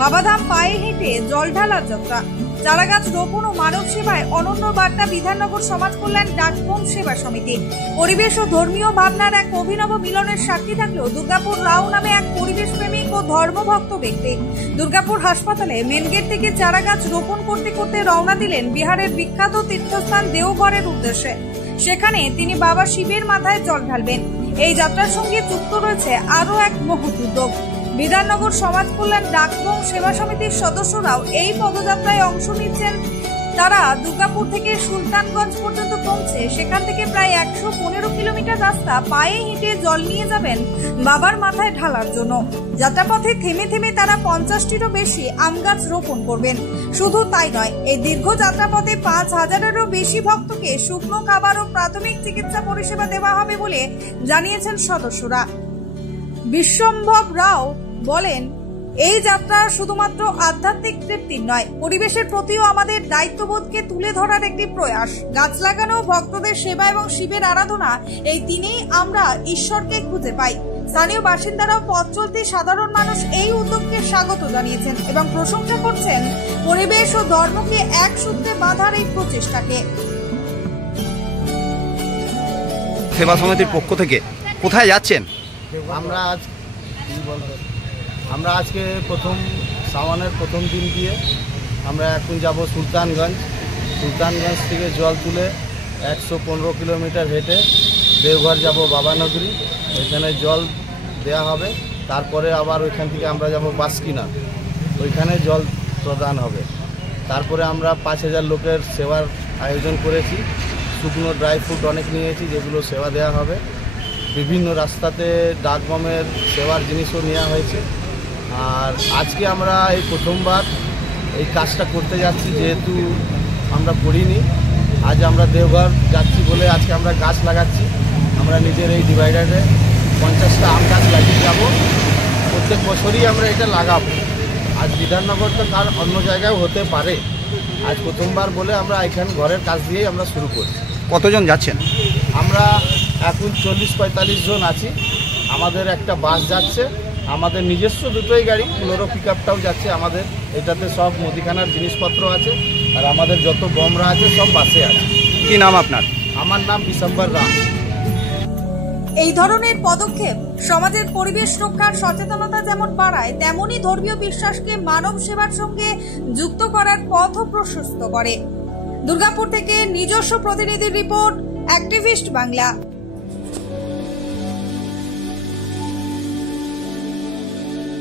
বাবাধাম পায়ে হেঁটে জল ঢালার যাত্রা, চারাগাছ রোপণ ও মানব সেবায় অনন্য বার্তা বিধাননগর সমাজ কল্যাণ ডাকবং সেবা সমিতি। পরিবেশ ও ধর্মীয় ভাবনার এক অভিনব মিলনের সাক্ষী থাকলেও দুর্গাপুর রাও নামে এক পরিবেশ প্রেমিক ও ধর্মভক্ত ব্যক্তি দুর্গাপুর হাসপাতালে মেন গেট থেকে চারাগাছ রোপণ করতে করতে রওনা দিলেন বিহারের বিখ্যাত তীর্থস্থান দেওঘরের উদ্দেশ্যে। সেখানে তিনি বাবা শিবের মাথায় জল ঢালবেন। এই যাত্রার সঙ্গে যুক্ত রয়েছে আরও এক মহৎ উদ্যোগ। বিধাননগর সমাজ কল্যাণ ডাকবং সেবা সমিতির সদস্যরাও এই পদযাত্রায় অংশ নিচ্ছেন। তারা দুর্গাপুর থেকে সুলতানগঞ্জ পর্যন্ত পৌঁছে সেখান থেকে প্রায় 115 কিলোমিটার রাস্তা পায়ে হেঁটে জল নিয়ে যাবেন বাবার মাথায় ঢালার জন্য। যাত্রাপথে থেমে থেমে তারা 50টিরও বেশি আম গাছ রোপণ করবেন। শুধু তাই নয়, এই দীর্ঘ যাত্রাপথে 5000-এরও বেশি ভক্তকে শুকনো খাবার ও প্রাথমিক চিকিৎসা পরিষেবা দেওয়া হবে বলে জানিয়েছেন সদস্যরা। বিশ্বম্ভব রাও বলেন, এই যাত্রা শুধুমাত্র আধ্যাত্মিক তৃপ্তির নয়, পরিবেশের প্রতিও আমাদের দায়িত্ববোধকে তুলে ধরার একটি প্রয়াস। গাছ লাগানো, ভক্তদের সেবা এবং শিবের আরাধনা, এই তিনেই আমরা ঈশ্বরকে খুঁজে পাই। স্থানীয় বাসিন্দারাও পথ চলতি সাধারণ মানুষ এই উদ্যোগকে স্বাগত জানিয়েছেন এবং প্রশংসা করছেন পরিবেশ ও ধর্মকে এক সূত্রে বাঁধার এই প্রচেষ্টাকে। সেবা সমিতির পক্ষ থেকে কোথায় যাচ্ছেন? আমরা আজকে প্রথম শ্রাবণের প্রথম দিন দিয়ে আমরা এখন যাব সুলতানগঞ্জ থেকে জল তুলে 115 কিলোমিটার হেঁটে দেওঘর যাব বাবানগরী, ওইখানে জল দেয়া হবে। তারপরে আবার ওইখান থেকে আমরা যাব বাসকিনাথ, ওইখানে জল প্রদান হবে। তারপরে আমরা 5000 লোকের সেবার আয়োজন করেছি। শুকনো ড্রাই ফ্রুট অনেক নিয়েছি, যেগুলো সেবা দেওয়া হবে। বিভিন্ন রাস্তাতে ডাকবমের সেবার জিনিসও নেওয়া হয়েছে। আর আজকে আমরা এই প্রথমবার এই কাজটা করতে যাচ্ছি, যেহেতু আমরা করিনি। আজ আমরা দেওঘর যাচ্ছি বলে আজকে আমরা গাছ লাগাচ্ছি। আমরা নিজের এই ডিভাইডারে 50টা আম গাছ লাগিয়ে যাব। প্রত্যেক বছরই আমরা এটা লাগাবো। আজ বিধাননগর তো আর অন্য জায়গায় হতে পারে, আজ প্রথমবার বলে আমরা এখানে ঘরের কাজ দিয়েই আমরা শুরু করছি। কতজন যাচ্ছেন? আমরা এখন 40-45 জন আছি। আমাদের একটা বাস যাচ্ছে, আমাদের নিজস্ব দুটোই গাড়ি, বোলেরো পিকআপটাও যাচ্ছে আমাদের। এটাতে সব মুদিখানার জিনিসপত্র আছে, আর আমাদের যত বমরা আছে সব বাসে আছে। কি নাম আপনার? আমার নাম বিশ্বম্ভর রাও। এই ধরনের পদক্ষেপ সমাজের পরিবেশ রক্ষার সচেতনতা যেমন বাড়ায়, তেমনি ধর্মীয় বিশ্বাসকে মানব সেবার সঙ্গে যুক্ত করার পথও প্রশস্ত করে। দুর্গাপুর থেকে নিজস্ব প্রতিনিধির রিপোর্ট, অ্যাক্টিভিস্ট বাংলা।